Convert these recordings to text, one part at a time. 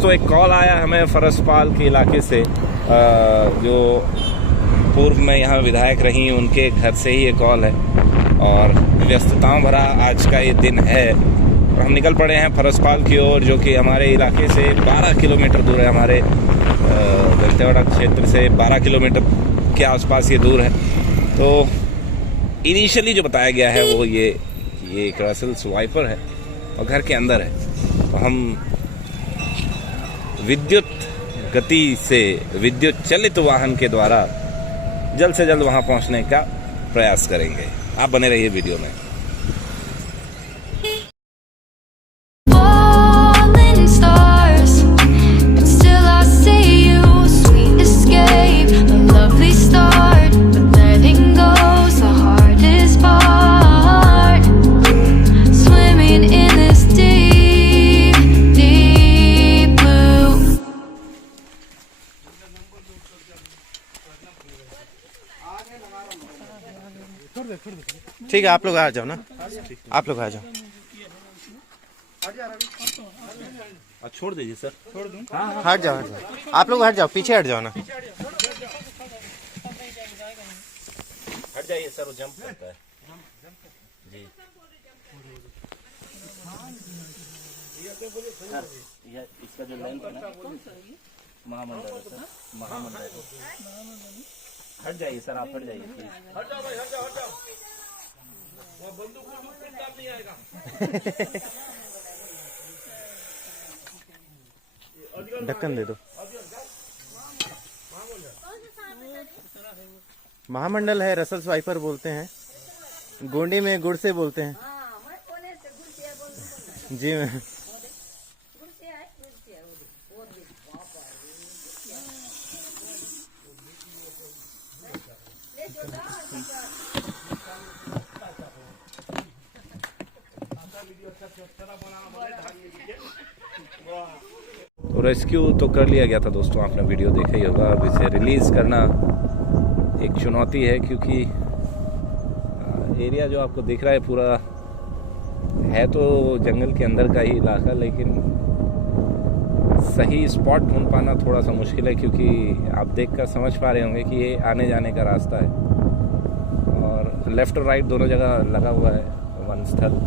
दोस्तों एक कॉल आया हमें फरसपाल के इलाके से, जो पूर्व में यहाँ विधायक रही उनके घर से ही ये कॉल है और व्यस्तताओं भरा आज का ये दिन है और हम निकल पड़े हैं फरसपाल की ओर, जो कि हमारे इलाके से 12 किलोमीटर दूर है। हमारे दंतेवाड़ा क्षेत्र से 12 किलोमीटर के आसपास ये दूर है। तो इनिशियली जो बताया गया है वो ये एक रसल स्वाइपर है और घर के अंदर है। तो हम विद्युत गति से विद्युत चलित वाहन के द्वारा जल्द से जल्द वहां पहुंचने का प्रयास करेंगे। आप बने रहिए वीडियो में। ठीक है, आप लोग आ जाओ ना, आप लोग आ जाओ। छोड़ दीजिए सर, छोड़ दूं? हाँ, हट जाओ, आप लोग हट जाओ, पीछे हट जाओ ना। हट जाइए सर, वो जंप करता है जी। यह इसका जो लेंथ है ना, महामंडल है सर, महामंडल। हट जाइए सर, आप हट जाइए प्लीज। हट जाओ भाई, हट जाओ, हट जाओ। वो बंदूक नहीं आएगा। ढक्कन दे दो। महामंडल है, रसल स्वाइपर बोलते हैं, गोंडी में गुड़ से बोलते हैं जी। मैं तो रेस्क्यू तो कर लिया गया था दोस्तों, आपने वीडियो देखा ही होगा। अब इसे रिलीज़ करना एक चुनौती है, क्योंकि एरिया जो आपको दिख रहा है पूरा है तो जंगल के अंदर का ही इलाका, लेकिन सही स्पॉट ढूंढ पाना थोड़ा सा मुश्किल है, क्योंकि आप देखकर समझ पा रहे होंगे कि ये आने जाने का रास्ता है और लेफ़्ट और राइट दोनों जगह लगा हुआ है वन स्थल।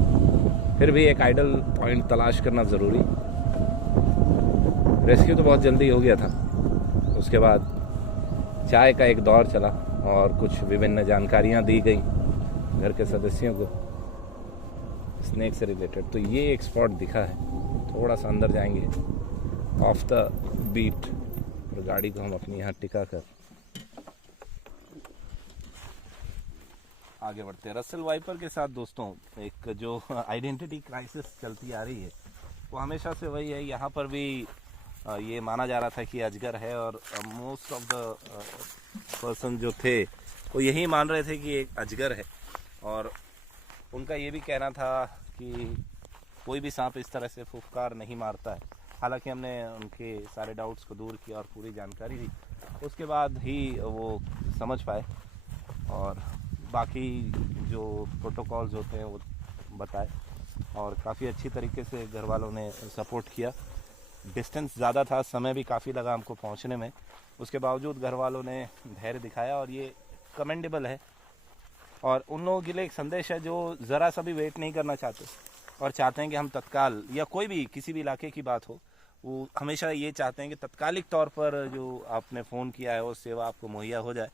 फिर भी एक आइडल पॉइंट तलाश करना ज़रूरी। रेस्क्यू तो बहुत जल्दी हो गया था। उसके बाद चाय का एक दौर चला और कुछ विभिन्न जानकारियां दी गई घर के सदस्यों को स्नेक से रिलेटेड। तो ये एक स्पॉट दिखा है, थोड़ा सा अंदर जाएंगे ऑफ द बीट और गाड़ी को हम अपनी यहाँ टिका कर आगे बढ़ते हैं। रसल वाइपर के साथ दोस्तों एक जो आइडेंटिटी क्राइसिस चलती आ रही है वो हमेशा से वही है। यहाँ पर भी ये माना जा रहा था कि अजगर है और मोस्ट ऑफ द पर्सन जो थे वो यही मान रहे थे कि एक अजगर है और उनका ये भी कहना था कि कोई भी सांप इस तरह से फुफकार नहीं मारता है। हालांकि हमने उनके सारे डाउट्स को दूर किया और पूरी जानकारी दी, उसके बाद ही वो समझ पाए और बाकी जो प्रोटोकॉल्स होते हैं वो बताए और काफ़ी अच्छी तरीके से घर वालों ने सपोर्ट किया। डिस्टेंस ज़्यादा था, समय भी काफ़ी लगा हमको पहुंचने में, उसके बावजूद घर वालों ने धैर्य दिखाया और ये कमेंडेबल है। और उन लोगों के लिए एक संदेश है जो ज़रा सा भी वेट नहीं करना चाहते और चाहते हैं कि हम तत्काल, या कोई भी किसी भी इलाके की बात हो, वो हमेशा ये चाहते हैं कि तत्कालिक तौर पर जो आपने फ़ोन किया है वो सेवा आपको मुहैया हो जाए।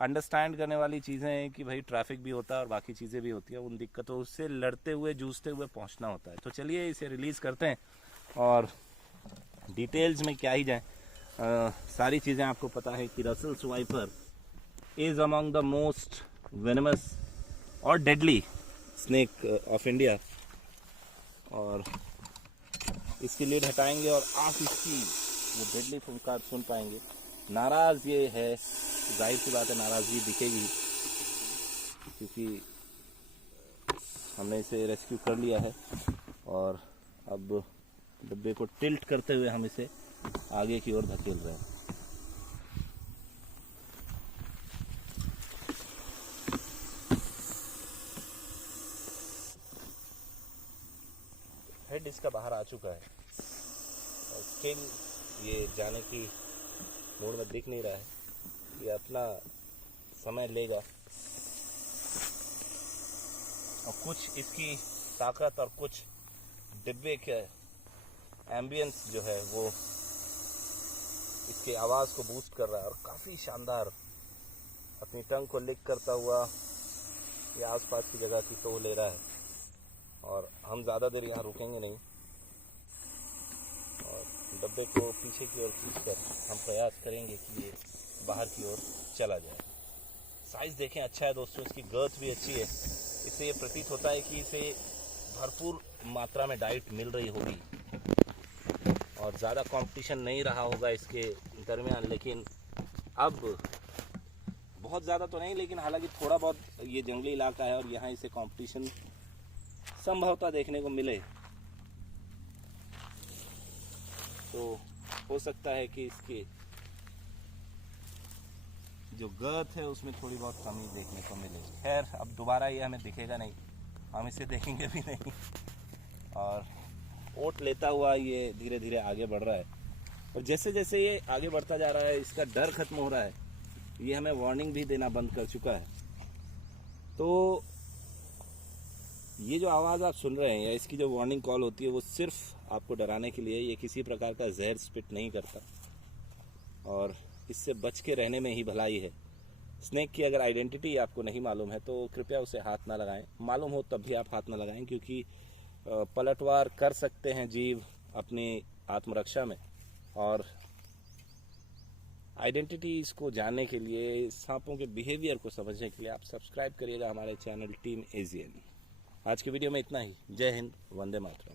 अंडरस्टैंड करने वाली चीज़ें हैं कि भाई ट्रैफिक भी होता है और बाकी चीज़ें भी होती हैं, उन दिक्कतों से लड़ते हुए जूझते हुए पहुंचना होता है। तो चलिए इसे रिलीज़ करते हैं और डिटेल्स में क्या ही जाए। सारी चीज़ें आपको पता है कि Russell's viper is among the most venomous और डेडली स्नेक ऑफ इंडिया और इसकी लीड हटाएंगे और आप इसकी वो डेडली फुंकार सुन पाएंगे। नाराज़ ये है, जाहिर सी बात है नाराज़गी दिखेगी, क्योंकि हमने इसे रेस्क्यू कर लिया है और अब डब्बे को टिल्ट करते हुए हम इसे आगे की ओर धकेल रहे हैं। हेड इसका बाहर आ चुका है और लेकिन ये जाने की मूड में दिख नहीं रहा है। ये अपना समय लेगा और कुछ इसकी ताकत और कुछ डिब्बे के एम्बियंस जो है वो इसके आवाज़ को बूस्ट कर रहा है और काफ़ी शानदार अपनी टंग को लिक करता हुआ ये आसपास की जगह की टो ले रहा है। और हम ज़्यादा देर यहाँ रुकेंगे नहीं और डब्बे को पीछे की ओर खींचकर हम प्रयास करेंगे कि ये बाहर की ओर चला जाए। साइज़ देखें अच्छा है दोस्तों, इसकी गर्थ भी अच्छी है। इससे ये प्रतीत होता है कि इसे भरपूर मात्रा में डाइट मिल रही होगी और ज़्यादा कंपटीशन नहीं रहा होगा इसके दरमियान। लेकिन अब बहुत ज़्यादा तो नहीं, लेकिन हालांकि थोड़ा बहुत ये जंगली इलाका है और यहाँ इसे कंपटीशन संभवतः देखने को मिले। तो हो सकता है कि इसके जो गर्थ है उसमें थोड़ी बहुत कमी देखने को मिले। खैर अब दोबारा ये हमें दिखेगा नहीं, हम इसे देखेंगे भी नहीं। और ओट लेता हुआ ये धीरे धीरे आगे बढ़ रहा है और जैसे जैसे ये आगे बढ़ता जा रहा है इसका डर खत्म हो रहा है। ये हमें वार्निंग भी देना बंद कर चुका है। तो ये जो आवाज़ आप सुन रहे हैं या इसकी जो वार्निंग कॉल होती है वो सिर्फ आपको डराने के लिए। ये किसी प्रकार का जहर स्पिट नहीं करता और इससे बच के रहने में ही भलाई है। स्नेक की अगर आइडेंटिटी आपको नहीं मालूम है तो कृपया उसे हाथ ना लगाएं। मालूम हो तब भी आप हाथ ना लगाएं, क्योंकि पलटवार कर सकते हैं जीव अपनी आत्मरक्षा में। और आइडेंटिटीज को जानने के लिए, सांपों के बिहेवियर को समझने के लिए आप सब्सक्राइब करिएगा हमारे चैनल टीम एजियन। आज की वीडियो में इतना ही। जय हिंद, वंदे मातरम।